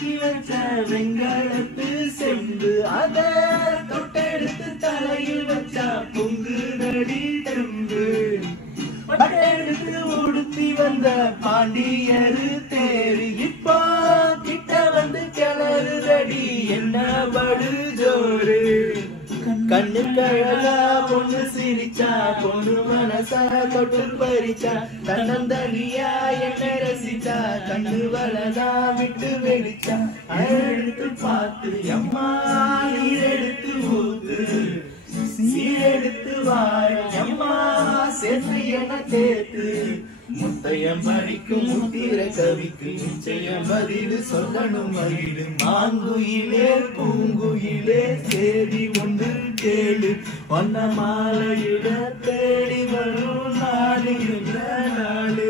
ஆக்கி வச்ச வெங்காலத்து செம்பு அத தொட்டெடுத்து தலையில் வச்சா பொங்குதடி தெம்பு பட்டெடுத்து உடுத்தி வந்த பாண்டியரு தேரு இப்போ கிட்ட வந்து கிளறுதடி என்ன படு ஜோரு கண்ணு கழகா பொண்ணு சிரிச்சா பொண்ணு மனசா தொட்டு பறிச்சா தன்னந்தனியா என்ன ரசிச்சா கண்ணு வளதா விட்டு வெடிச்சா எடுத்து பார்த்து அம்மா நீரெடுத்து ஊத்து சீரெடுத்து வாய் அம்மா சேர்த்து என்ன தேத்து முத்தையம் படிக்கும் முத்திர கவிக்கு நிச்சயம் பதில் சொல்லணும் மகிழ் மாங்குயிலே பூங்குயிலே சேதி ஒன்று கேளு வண்ண மாலையிட தேடி வரும் நாடு என்ற நாடு